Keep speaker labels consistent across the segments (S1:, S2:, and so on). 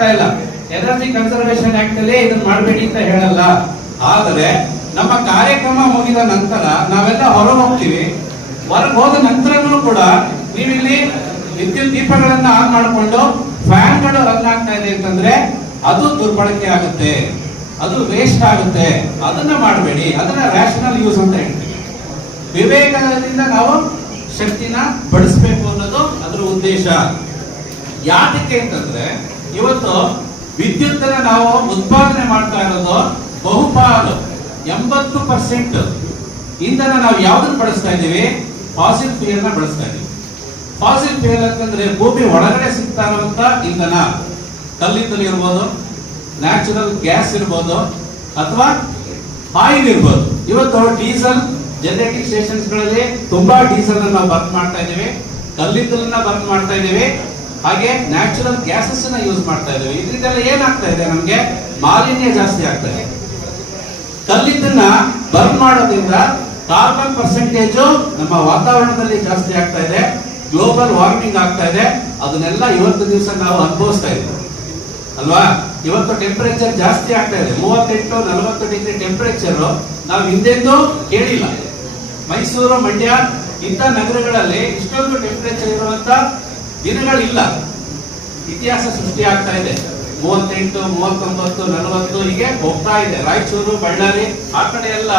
S1: ಹೇಳ್ತಾ ಇಲ್ಲ. Energy conservation act ಅಲ್ಲಿ ಇದನ್ನ ಮಾಡಬೇಡಿ ಅಂತ ಹೇಳಲ್ಲ. ಆದರೆ ನಮ್ಮ ಕಾರ್ಯಕ್ರಮ ಮುಗಿದ ನಂತರ ನಾವೆಲ್ಲ ಹೊರಗೆ ಹೋಗ್ತೀವಿ. ಹೊರಗೆ ಹೋದ ನಂತರನೂ ಕೂಡ ನೀವಿಲ್ಲಿ ವಿದ್ಯುತ್ ದೀಪಗಳನ್ನ ಆನ್ ಮಾಡಿಕೊಂಡು ಫ್ಯಾನ್ಗಳು ರನ್ ಆಗ್ತಾ ಇದೆ ಅಂತಂದ್ರೆ ಅದು ದುರ್ಬಳಕೆ ಆಗುತ್ತೆ. ಅದು ವೇಸ್ಟ್ ಆಗುತ್ತೆ. ಅದನ್ನ ಮಾಡಬೇಡಿ. ಅದನ್ನ ರ್ಯಾಷನಲ್ ಯೂಸ್ ಅಂತ ಹೇಳ್ತೀವಿ. ವಿವೇಕದಿಂದ ನಾವು ಶಕ್ತಿನ ಬಳಸಬೇಕು ಅನ್ನೋದು ಅದರ ಉದ್ದೇಶ. ಯಾತಕ್ಕೆ ಅಂತಂದ್ರೆ ಇವತ್ತು ವಿದ್ಯುತ್ತನ್ನ ನಾವು ಉತ್ಪಾದನೆ ಮಾಡ್ತಾ ಇರೋದು ಬಹುಪಾಲು ಎಂಬತ್ತು ಪರ್ಸೆಂಟ್. ಇಂಧನ ನಾವು ಯಾವ್ದನ್ನ ಬಳಸ್ತಾ ಇದ್ದೀವಿ? ಫಾಸಿಲ್ ಫ್ಯೂಯಲ್ನ ಬಳಸ್ತಾ ಇದ್ದೀವಿ. ಫಾಸಿಲ್ ಫ್ಯೂಯಲ್ ಅಂತಂದ್ರೆ ಭೂಮಿ ಒಳಗಡೆ ಸಿಗ್ತಾ ಇರುವಂತ ಇಂಧನ. ಕಲ್ಲಿದ್ದಲು ಇರ್ಬೋದು, ನ್ಯಾಚುರಲ್ ಗ್ಯಾಸ್ ಇರ್ಬೋದು, ಅಥವಾ ಆಯಿಲ್ ಇರ್ಬೋದು. ಇವತ್ತು ಡೀಸೆಲ್ ಜನರೇಟಿಂಗ್ ಸ್ಟೇಷನ್ಸ್ಗಳಲ್ಲಿ ತುಂಬಾ ಡೀಸೆಲ್ ನಾವು ಬರ್ತ್ ಮಾಡ್ತಾ ಇದ್ದೀವಿ. ಕಲ್ಲಿದ್ದಲನ್ನ ಬರ್ನ್ ಮಾಡ್ತಾ ಇದ್ದೀವಿ. ಹಾಗೆ ನ್ಯಾಚುರಲ್ ಗ್ಯಾಸಸ್ನ ಯೂಸ್ ಮಾಡ್ತಾ ಇದ್ದೇವೆ. ಇದರಿಂದೆಲ್ಲ ಏನಾಗ್ತಾ ಇದೆ? ನಮ್ಗೆ ಮಾಲಿನ್ಯ ಜಾಸ್ತಿ ಆಗ್ತಾ ಇದೆ. ಕಲ್ಲಿದ್ದನ್ನ ಬರ್ನ್ ಮಾಡೋದ್ರಿಂದ ಕಾರ್ಬನ್ ಪರ್ಸೆಂಟೇಜ್ ನಮ್ಮ ವಾತಾವರಣದಲ್ಲಿ ಜಾಸ್ತಿ ಆಗ್ತಾ ಇದೆ. ಗ್ಲೋಬಲ್ ವಾರ್ಮಿಂಗ್ ಆಗ್ತಾ ಇದೆ. ಅದನ್ನೆಲ್ಲ ಇವತ್ತು ದಿವಸ ನಾವು ಅನುಭವಿಸ್ತಾ ಇದ್ದೀವಿ. ಅಲ್ವಾ? ಇವತ್ತು ಟೆಂಪರೇಚರ್ ಜಾಸ್ತಿ ಆಗ್ತಾ ಇದೆ. ಮೂವತ್ತೆಂಟು, ನಲವತ್ತು ಡಿಗ್ರಿ ಟೆಂಪರೇಚರ್ ನಾವು ಹಿಂದೆಂದೂ ಕೇಳಿಲ್ಲ. ಮೈಸೂರು, ಮಂಡ್ಯ ಇಂಥ ನಗರಗಳಲ್ಲಿ ಇಷ್ಟೊಂದು ಟೆಂಪರೇಚರ್ ಇರುವಂತ ದಿನಗಳಿಲ್ಲ. ಇತಿಹಾಸ ಸೃಷ್ಟಿ ಆಗ್ತಾ ಇದೆ. ಮೂವತ್ತೆಂಟು, ಮೂವತ್ತೊಂಬತ್ತು ನಲವತ್ತು ಹೀಗೆ ಹೋಗ್ತಾ ಇದೆ. ರಾಯಚೂರು, ಬಳ್ಳಾರಿ, ಆ ಕಡೆ ಎಲ್ಲ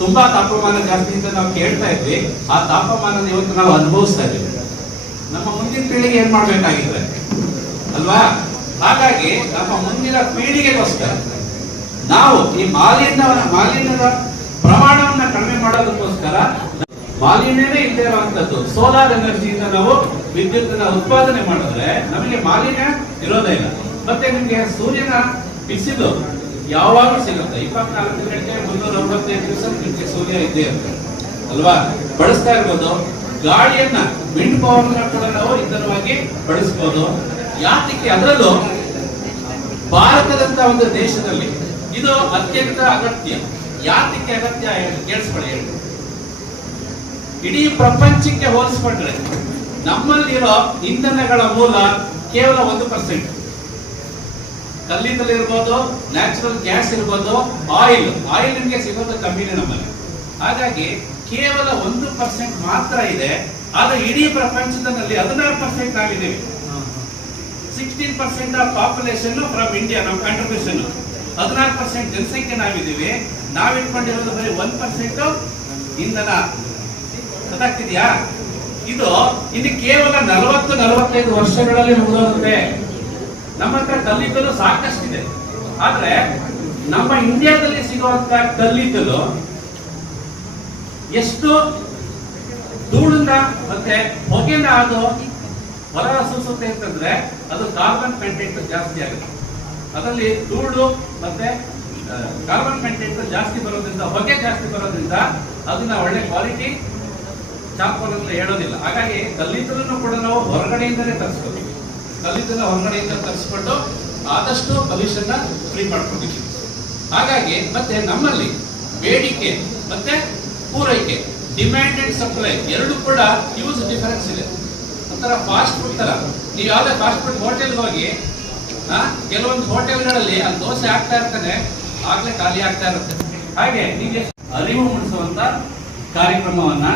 S1: ತುಂಬಾ ತಾಪಮಾನ ಜಾಸ್ತಿ ಅಂತ ನಾವು ಕೇಳ್ತಾ ಇದ್ವಿ. ಆ ತಾಪಮಾನ ಇವತ್ತು ನಾವು ಅನುಭವಿಸ್ತಾ ಇದ್ದೀವಿ ನಮ್ಮ ಮುಂದಿನ ಪೀಳಿಗೆ ಏನ್ ಮಾಡ್ಬೇಕಾಗಿದೆ ಅಲ್ವಾ? ಹಾಗಾಗಿ ನಮ್ಮ ಮುಂದಿನ ಪೀಳಿಗೆಗೋಸ್ಕರ ನಾವು ಈ ಮಾಲಿನ್ಯ ಮಾಲಿನ್ಯದ ಪ್ರಮಾಣವನ್ನ ಕಡಿಮೆ ಮಾಡೋದಕ್ಕೋಸ್ಕರ ಮಾಲಿನ್ಯನೇ ಇಲ್ಲದೆ ಇರುವಂತದ್ದು. ಸೋಲಾರ್ ಎನರ್ಜಿಯಿಂದ ನಾವು ವಿದ್ಯುತ್ ಉತ್ಪಾದನೆ ಮಾಡಿದ್ರೆ ನಮಗೆ ಮಾಲಿನ್ಯ ಇರೋದೇ ಇಲ್ಲ. ಮತ್ತೆ ನಿಮಗೆ ಸೂರ್ಯನ ಬಿಸಿಲು ಯಾವಾಗ ಸಿಗುತ್ತೆ? ಇಪ್ಪತ್ನಾಲ್ಕು ಗಂಟೆ ಮುನ್ನೂರ ಒಂಬತ್ತೈದು ದಿವಸ ನಿಮಗೆ ಸೂರ್ಯ ಇದ್ದೇ ಇರುತ್ತೆ ಅಲ್ವಾ? ಬಳಸ್ತಾ ಇರ್ಬೋದು. ಗಾಳಿಯನ್ನ ವಿಂಡ್ ಪವರ್ ಕೂಡ ನಾವು ಇಂಧನವಾಗಿ ಬಳಸ್ಬೋದು. ಯಾತಕ್ಕೆ ಅದರಲ್ಲೂ ಭಾರತದಂತ ಒಂದು ದೇಶದಲ್ಲಿ ಇದು ಅತ್ಯಂತ ಅಗತ್ಯ. ಯಾತಕ್ಕೆ ಅಗತ್ಯ ಕೇಳಿಸ್ಕೊಳ್ಳಿ ಹೇಳಿ. ಇಡೀ ಪ್ರಪಂಚಕ್ಕೆ ಹೋಲಿಸ್ಕೊಂಡ್ರೆ ನಮ್ಮಲ್ಲಿರೋ ಇಂಧನಗಳ ಮೂಲ ಕೇವಲ ಒಂದು ಪರ್ಸೆಂಟ್ ಕಲ್ಲಿದ್ದಲು ಇರ್ಬೋದು ನ್ಯಾಚುರಲ್ ಗ್ಯಾಸ್ ಇರ್ಬೋದು ಆಯಿಲ್ ಆಯಿಲ್ ನಿಮಗೆ ಸಿಗೋದು ಕಮ್ಮಿನೇ ನಮ್ಮಲ್ಲಿ. ಹಾಗಾಗಿ ಕೇವಲ ಒಂದು ಪರ್ಸೆಂಟ್ ಮಾತ್ರ ಇದೆ. ಆದ್ರೆ ಇಡೀ ಪ್ರಪಂಚದಲ್ಲಿ ಹದಿನಾರು ಪರ್ಸೆಂಟ್ ನಾವಿದ್ದೀವಿ. Sixteen percent of population from India ನಮ್ಮ ಕಾಂಟ್ರಿಬ್ಯೂಷನ್ ಹದಿನಾರು ಪರ್ಸೆಂಟ್ ಜನಸಂಖ್ಯೆ ನಾವಿದ್ದೀವಿ. ನಾವಿಟ್ಕೊಂಡಿರೋದು ಬರೀ ಒನ್ ಪರ್ಸೆಂಟ್ ಇಂಧನ. ಗೊತ್ತಾಗ್ತಿದ್ಯಾ? ಇದು ಇನ್ನು ಕೇವಲ ನಲವತ್ತು, ನಲವತ್ತೈದು ವರ್ಷಗಳಲ್ಲಿ ಮುಗಿದೋಗುತ್ತೆ. ನಮ್ಮ ಹತ್ರ ಕಲ್ಲಿದ್ದಲು ಸಾಕಷ್ಟಿದೆ. ಆದ್ರೆ ನಮ್ಮ ಇಂಡಿಯಾದಲ್ಲಿ ಸಿಗುವಂತ ಕಲ್ಲಿದ್ದಲು ಎಷ್ಟು ಧೂಳಿಂದ ಮತ್ತೆ ಹೊಗೆನ ಅದು ಹೊರ ಸೂಸುತ್ತೆ ಅಂತಂದ್ರೆ ಅದು ಕಾರ್ಬನ್ ಕಂಟೆಂಟ್ ಜಾಸ್ತಿ ಆಗುತ್ತೆ. ಅದರಲ್ಲಿ ಧೂಳು ಮತ್ತೆ ಕಾರ್ಬನ್ ಕಂಟೆಂಟ್ ಜಾಸ್ತಿ ಬರೋದ್ರಿಂದ, ಹೊಗೆ ಜಾಸ್ತಿ ಬರೋದ್ರಿಂದ ಅದನ್ನ ಒಳ್ಳೆ ಕ್ವಾಲಿಟಿ ಅಂತ ಹೇಳೋದಿಲ್ಲ. ಹಾಗಾಗಿ ದಲಿತರನ್ನು ಕೂಡ ನಾವು ಹೊರಗಡೆಯಿಂದಲೇ ತರಿಸ್ಕೋತೀವಿ. ಕಲ್ಲಿದ್ದಲ ಹೊರಗಡೆಯಿಂದ ತರಿಸ್ಕೊಂಡು ಆದಷ್ಟು ಪೊಲ್ಯೂಷನ್ನ ಫ್ರೀ ಮಾಡ್ಕೊಂಡಿದ್ದೀವಿ. ಹಾಗಾಗಿ ಮತ್ತೆ ನಮ್ಮಲ್ಲಿ ಬೇಡಿಕೆ, ಮತ್ತೆ ಪೂರೈಕೆ ಡಿಮ್ಯಾಂಡ್ ಅಂಡ್ ಸಪ್ಲೈ ಎರಡು ಕೂಡ ಯೂಸ್ ಡಿಫರೆನ್ಸ್ ಇದೆ. ಒಂಥರ ಫಾಸ್ಟ್ ಫುಡ್ ತರ ನೀವು ಯಾವುದೇ ಫಾಸ್ಟ್ ಫುಡ್ ಹೋಟೆಲ್ಗೆ ಹೋಗಿ ಕೆಲವೊಂದು ಹೋಟೆಲ್ಗಳಲ್ಲಿ ಆ ದೋಸೆ ಆಗ್ತಾ ಇರ್ತಾನೆ, ಆಗ್ಲೇ ಖಾಲಿ ಆಗ್ತಾ ಇರುತ್ತೆ. ಹಾಗೆ ನಿಮಗೆ ಅರಿವು ಮೂಡಿಸುವಂತ ಕಾರ್ಯಕ್ರಮವನ್ನ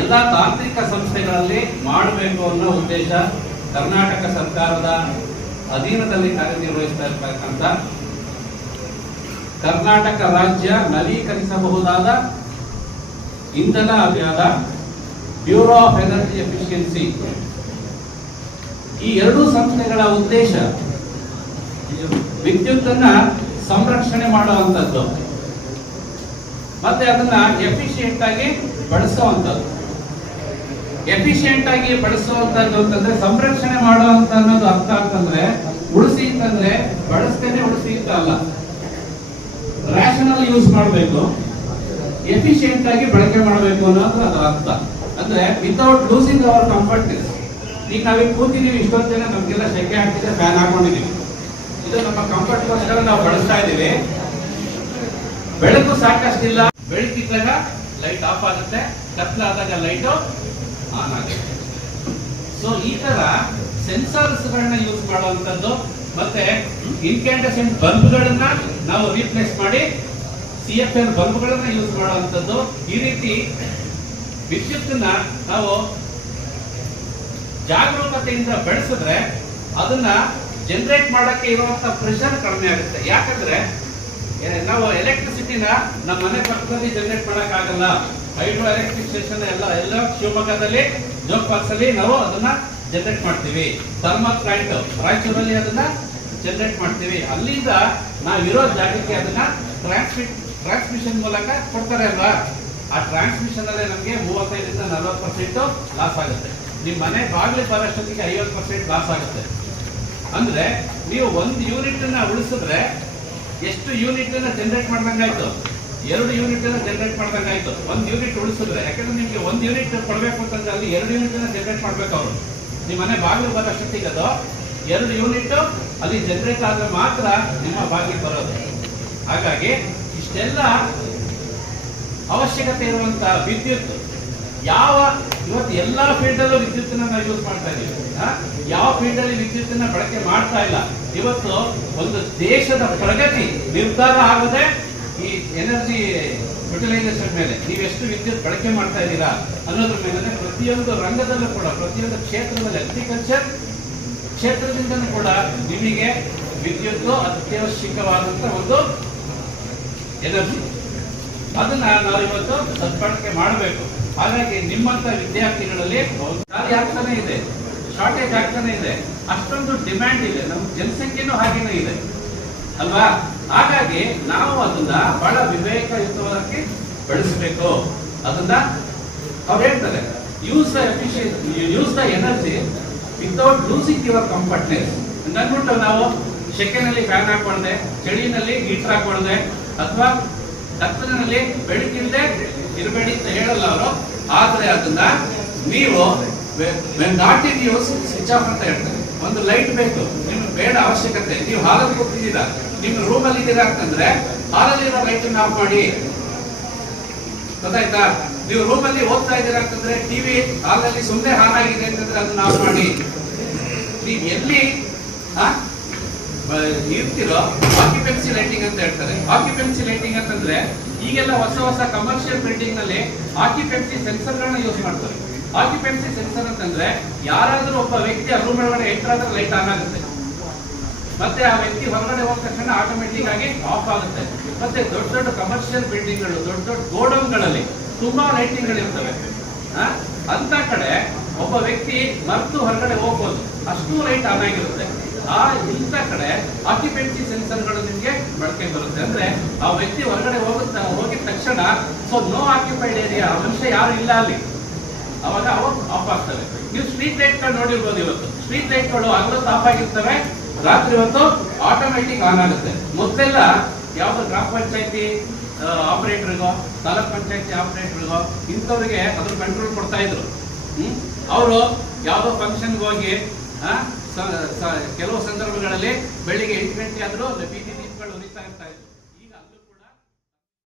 S1: ಎಲ್ಲ ತಾಂತ್ರಿಕ ಸಂಸ್ಥೆಗಳಲ್ಲಿ ಮಾಡಬೇಕು ಅನ್ನೋ ಉದ್ದೇಶ ಕರ್ನಾಟಕ ಸರ್ಕಾರದ ಅಧೀನದಲ್ಲಿ ಕಾರ್ಯನಿರ್ವಹಿಸ್ತಾ ಇರ್ತಕ್ಕಂಥ ಕರ್ನಾಟಕ ರಾಜ್ಯ ನವೀಕರಿಸಬಹುದಾದ ಇಂಧನ ಅಭಿಯಾನ, ಬ್ಯೂರೋ ಆಫ್ ಎನರ್ಜಿ ಎಫಿಷಿಯನ್ಸಿ. ಈ ಎರಡು ಸಂಸ್ಥೆಗಳ ಉದ್ದೇಶ ವಿದ್ಯುತ್ತನ್ನ ಸಂರಕ್ಷಣೆ ಮಾಡುವಂಥದ್ದು. ಮತ್ತೆ ಅದನ್ನ ಎಫಿಷಿಯಂಟ್ ಆಗಿ ಬಳಸುವಂತದ್ದು ಎಫಿಷಿಯಂಟ್ ಆಗಿ ಬಳಸುವಂತದ್ದು ಅಂತಂದ್ರೆ ಸಂರಕ್ಷಣೆ ಮಾಡುವಂತ ಅನ್ನೋದು ಅರ್ಥ ಅಂತಂದ್ರೆ ಉಳಿಸಿ ಅಂತಂದ್ರೆ ಬಳಸ್ತೇನೆ ಉಳಿಸಿ ಅಂತ ಅಲ್ಲ. ರ್ಯಾಷನಲ್ ಯೂಸ್ ಮಾಡಬೇಕು. ಎಫಿಷಿಯಂಟ್ ಆಗಿ ಬಳಕೆ ಮಾಡಬೇಕು ಅನ್ನೋದು ಅದು ಅರ್ಥ. ಅಂದ್ರೆ ವಿತೌಟ್ ಲೂಸಿಂಗ್ ಅವರ್ ಕಂಫರ್ಟ್ನೆಸ್ ಈಗ ನಾವೀಗ ಕೂತಿದೀವಿ, ಇಷ್ಟೊಂದು ಜನ ನಮ್ಗೆಲ್ಲ ಸೆಕೆ ಹಾಕಿದ್ರೆ ಫ್ಯಾನ್ ಹಾಕೊಂಡಿದೀವಿ. ಇದು ನಮ್ಮ ಕಂಫರ್ಟ್ಗೋಸ್ಕರ ನಾವು ಬಳಸ್ತಾ ಇದೀವಿ ಬೆಳಕು ಸಾಕಷ್ಟಿಲ್ಲ. ಬೆಳಕಿದ್ದಾಗ ಲೈಟ್ ಆಫ್ ಆಗುತ್ತೆ. ಕತ್ಲಾದಾಗ ಲೈಟ್ ಆನ್ ಆಗುತ್ತೆ ಸೊ ಈ ತರ ಸೆನ್ಸಾರ್ಸ್ಗಳನ್ನ ಯೂಸ್ ಮಾಡುವಂತದ್ದು ಮತ್ತೆ ಇನ್ಕ್ಯಾಂಡಸೆಂಟ್ ಬಲ್ಬ್ಗಳನ್ನ ನಾವು ರೀಪ್ಲೇಸ್ ಮಾಡಿ ಸಿ ಎಫ್ ಎಲ್ ಬಲ್ಬ್ಗಳನ್ನ ಯೂಸ್ ಮಾಡುವಂತದ್ದು ಈ ರೀತಿ ವಿದ್ಯುತ್ತನ್ನ ನಾವು ಜಾಗರೂಕತೆಯಿಂದ ಬೆಳೆಸಿದ್ರೆ ಅದನ್ನ ಜನರೇಟ್ ಮಾಡಕ್ಕೆ ಇರುವಂತ ಪ್ರೆಷರ್ ಕಡಿಮೆ ಆಗುತ್ತೆ. ಯಾಕಂದ್ರೆ ನಾವು ಎಲೆಕ್ಟ್ರಿಸಿಟಿನ ನಮ್ಮ ಮನೆ ಪಕ್ಕದಲ್ಲಿ ಜನರೇಟ್ ಮಾಡಕ್ ಹೈಡ್ರೋ ಎಲೆಕ್ಟ್ರಿಕ್ ಸ್ಟೇಷನ್ ಎಲ್ಲ ಎಲ್ಲ ಶಿವಮೊಗ್ಗದಲ್ಲಿ ಜೋಗ್ ಪಾಕ್ಸಲ್ಲಿ ಅಲ್ಲಿ ನಾವು ಅದನ್ನ ಜನರೇಟ್ ಮಾಡ್ತೀವಿ. ಥರ್ಮಲ್ ಪ್ಲಾಂಟ್ ರಾಯಚೂರಲ್ಲಿ ಅದನ್ನ ಜನರೇಟ್ ಮಾಡ್ತೀವಿ. ಅಲ್ಲಿಂದ ನಾವಿರೋ ಜಾಗಕ್ಕೆ ಅದನ್ನ ಟ್ರಾನ್ಸ್ಮಿಟ್ ಟ್ರಾನ್ಸ್ಮಿಷನ್ ಮೂಲಕ ಕೊಡ್ತಾರೆ ಅಲ್ವಾ? ಆ ಟ್ರಾನ್ಸ್ಮಿಷನ್ ಅಲ್ಲೇ ನಮಗೆ ಮೂವತ್ತೈದರಿಂದ ನಲವತ್ತು ಪರ್ಸೆಂಟ್ ಲಾಸ್ ಆಗುತ್ತೆ. ನಿಮ್ಮ ಮನೆ ಬಾಗಿಲು ಬರೋಷ್ಟೊತ್ತಿಗೆ ಐವತ್ತು ಪರ್ಸೆಂಟ್ ಲಾಸ್ ಆಗುತ್ತೆ. ಅಂದ್ರೆ ನೀವು ಒಂದು ಯೂನಿಟ್ ಅನ್ನ ಉಳಿಸಿದ್ರೆ ಎಷ್ಟು ಯೂನಿಟ್ ಅನ್ನ ಜನರೇಟ್ ಮಾಡ್ದಂಗಾಯ್ತು? ಎರಡು ಯೂನಿಟ್ ಜನರೇಟ್ ಮಾಡ್ದಂಗಾಯ್ತು ಒಂದು ಯೂನಿಟ್ ಉಳಿಸಿದ್ರೆ, ಯಾಕಂದ್ರೆ ನಿಮ್ಗೆ ಒಂದು ಯೂನಿಟ್ ಕೊಡಬೇಕು ಅಂತಂದ್ರೆ ಅಲ್ಲಿ ಎರಡು ಯೂನಿಟ್ ಜನರೇಟ್ ಮಾಡ್ಬೇಕು ಅವರು. ನಿಮ್ಮ ಮನೆ ಬಾಗಿಲು ಬರೋಷ್ಟೊತ್ತಿಗೆ ಅದು ಎರಡು ಯೂನಿಟ್ ಅಲ್ಲಿ ಜನರೇಟ್ ಆದ್ರೆ ಮಾತ್ರ ನಿಮ್ಮ ಬಾಗಿಲು ಬರೋದು. ಹಾಗಾಗಿ ಇಷ್ಟೆಲ್ಲ ಅವಶ್ಯಕತೆ ಇರುವಂತ ವಿದ್ಯುತ್ ಯಾವ ಇವತ್ತು ಎಲ್ಲಾ ಫೀಲ್ಡ್ ಅಲ್ಲೂ ವಿದ್ಯುತ್ತನ್ನ ನಾವು ಯೂಸ್ ಮಾಡ್ತಾ ಇದ್ದೀವಿ? ಯಾವ ಫೀಲ್ಡ್ ಅಲ್ಲಿ ವಿದ್ಯುತ್ತನ್ನ ಬಳಕೆ ಮಾಡ್ತಾ ಇಲ್ಲ. ಇವತ್ತು ಒಂದು ದೇಶದ ಪ್ರಗತಿ ನಿರ್ಧಾರ ಆಗದೆ ಈ ಎನರ್ಜಿ ಯುಟಿಲೈಸೇಷನ್ ಮೇಲೆ ನೀವೆಷ್ಟು ವಿದ್ಯುತ್ ಬಳಕೆ ಮಾಡ್ತಾ ಇದ್ದೀರಾ ಅನ್ನೋದ್ರ ಮೇಲೆ ಪ್ರತಿಯೊಂದು ರಂಗದಲ್ಲೂ ಕೂಡ, ಪ್ರತಿಯೊಂದು ಕ್ಷೇತ್ರದಲ್ಲಿ ಅಗ್ರಿಕಲ್ಚರ್ ಕ್ಷೇತ್ರದಿಂದನೂ ಕೂಡ ನಿಮಗೆ ವಿದ್ಯುತ್ ಅತ್ಯವಶ್ಯಕವಾದಂತ ಒಂದು ಎನರ್ಜಿ ಅದನ್ನ ನಾವು ಇವತ್ತು ಸದ್ಬಳಕೆ ಮಾಡಬೇಕು. ಹಾಗಾಗಿ ನಿಮ್ಮಂತ ವಿದ್ಯಾರ್ಥಿಗಳಲ್ಲಿ ಆಗ್ತಾನೆ ಇದೆ ಶಾರ್ಟೇಜ್ ಆಗ್ತಾನೆ ಇದೆ, ಅಷ್ಟೊಂದು ಡಿಮ್ಯಾಂಡ್ ಇದೆ ನಮ್ಮ ಜನಸಂಖ್ಯೆನೂ ಹಾಗೇನೇ ಇದೆ. ಅಲ್ವಾ? ಹಾಗಾಗಿ ನಾವು ಅದನ್ನ ಬಹಳ ವಿವೇಕಯುತವಾಗಿ ಬಳಸಬೇಕು. ಅದನ್ನ ಅವ್ರು ಹೇಳ್ತಾರೆ use the efficient use the energy without losing your comfortness ಅಂದ್ಬಿಟ್ಟು ನಾವು ಶೆಕೆನಲ್ಲಿ ಫ್ಯಾನ್ ಹಾಕೊಂಡೆ, ಚಳಿನಲ್ಲಿ ಹೀಟರ್ ಹಾಕೊಂಡೆ, ಅಥವಾ ದತ್ತನಲ್ಲಿ ಬೆಳಕಿಲ್ಲದೆ ಇರಬೇಡಿ ಅಂತ ಹೇಳಲ್ಲ ಅವರು. ಆದ್ರೆ ಅದನ್ನ ನೀವು not in use switch off ಅಂತ ಹೇಳ್ತಾರೆ. ಒಂದು ಲೈಟ್ ಬೇಕು ನಿಮ್ಗೆ ಬೇಡ ಅವಶ್ಯಕತೆ. ನೀವು ಹಾಲಲ್ಲಿ ಕೊಟ್ಟಿದ್ದೀರ. ನಿಮ್ಮ ರೂಮ್ ಅಲ್ಲಿ ಇದ್ದೀರಾ ಅಂತಂದ್ರೆ, ಹಾಲಲ್ಲಿ ಇರೋ ಲೈಟ್ ಆಫ್ ಮಾಡಿ. ಗೊತ್ತಾಯ್ತಾ? ನೀವು ರೂಮ್ ಅಲ್ಲಿ ಓದ್ತಾ ಇದ್ದೀರಾ ಅಂತಂದ್ರೆ ಟಿವಿ ಹಾಲಲ್ಲಿ ಸುಮ್ಮನೆ ಹಾನ್ ಆಗಿದೆ ಅಂತಂದ್ರೆ ಅದನ್ನ ಆಫ್ ಮಾಡಿ. ನೀವು ಎಲ್ಲಿ ಇರ್ತಿರೋ ಆಕ್ಯುಪೆನ್ಸಿ ಲೈಟಿಂಗ್ ಅಂತ ಹೇಳ್ತಾರೆ. ಆಕ್ಯುಪೆನ್ಸಿ ಲೈಟಿಂಗ್ ಅಂತಂದ್ರೆ, ಈಗೆಲ್ಲ ಹೊಸ ಹೊಸ ಕಮರ್ಷಿಯಲ್ ಬಿಲ್ಡಿಂಗ್ನಲ್ಲಿ ಆಕ್ಯುಪೆನ್ಸಿ ಸೆನ್ಸರ್ ಗಳನ್ನ ಯೂಸ್ ಮಾಡ್ತಾರೆ. ಆಕ್ಯುಪೆನ್ಸಿ ಸೆನ್ಸರ್ ಅಂತಂದ್ರೆ, ಯಾರಾದ್ರೂ ಒಬ್ಬ ವ್ಯಕ್ತಿ ಆ ರೂಮ್ ಒಳಗಡೆ ಲೈಟ್ ಆನ್ ಆಗುತ್ತೆ. ಮತ್ತೆ ಆ ವ್ಯಕ್ತಿ ಹೊರಗಡೆ ಹೋದ ತಕ್ಷಣ ಆಟೋಮೆಟಿಕ್ ಆಗಿ ಆಫ್ ಆಗುತ್ತೆ. ಮತ್ತೆ ದೊಡ್ಡ ದೊಡ್ಡ ಕಮರ್ಷಿಯಲ್ ಬಿಲ್ಡಿಂಗ್ಗಳು ದೊಡ್ಡ ದೊಡ್ಡ ಗೋಡೌನ್ಗಳಲ್ಲಿ ತುಂಬಾ ಲೈಟಿಂಗ್ ಇರ್ತವೆ ಆ? ಅಂತ ಕಡೆ ಒಬ್ಬ ವ್ಯಕ್ತಿ ಮರ್ತು ಹೊರಗಡೆ ಹೋಗ್ಬೋದು. ಅಷ್ಟು ಲೈಟ್ ಆನ್ ಆಗಿರುತ್ತೆ. ಆ, ಇಂಥ ಕಡೆ ಆಕ್ಯುಪೆನ್ಸಿ ಸೆನ್ಸರ್ಗಳು ನಿಮ್ಗೆ ಬಳಕೆ ಬರುತ್ತೆ. ಅಂದ್ರೆ ಆ ವ್ಯಕ್ತಿ ಹೊರಗಡೆ ಹೋಗುತ್ತ ಹೋಗಿದ ತಕ್ಷಣ ಸೊ ನೋ ಆಕ್ಯುಪೈಡ್ ಏರಿಯಾ ಮನುಷ್ಯ ಯಾರು ಇಲ್ಲ ಅಲ್ಲಿ. ಅವಾಗ ಅವಾಗ ಆಫ್ ಆಗ್ತವೆ. ನೀವು ಸ್ಟ್ರೀಟ್ ಲೈಟ್ಗಳು ನೋಡಿರ್ಬೋದು ಇವತ್ತು. ಸ್ಟ್ರೀಟ್ ಲೈಟ್ಗಳು ಹಗಲೊತ್ತು ಆಫ್ ಆಗಿರ್ತವೆ. ರಾತ್ರಿ ಹೊತ್ತು ಆಟೋಮೆಟಿಕ್ ಆನ್ ಆಗುತ್ತೆ. ಮೊದಲೆಲ್ಲ ಯಾವುದೋ ಗ್ರಾಮ ಪಂಚಾಯತಿ ಆಪರೇಟರ್ಗೋ ತಾಲೂಕ್ ಪಂಚಾಯತಿ ಆಪರೇಟರ್ಗೋ ಇಂಥವ್ರಿಗೆ ಅದ್ರ ಕಂಟ್ರೋಲ್ ಕೊಡ್ತಾ ಇದ್ರು. ಹ್ಮ್? ಅವರು ಯಾವುದೋ ಫಂಕ್ಷನ್ಗೆ ಹೋಗಿ ಕೆಲವು ಸಂದರ್ಭಗಳಲ್ಲಿ ಬೆಳಿಗ್ಗೆ ಎಂಟು ಗಂಟೆ ಆದರೂ ಬೀದಿ ದೀಪಗಳು ಉರಿತಾ ಇರ್ತಾ ಇದ್ರು.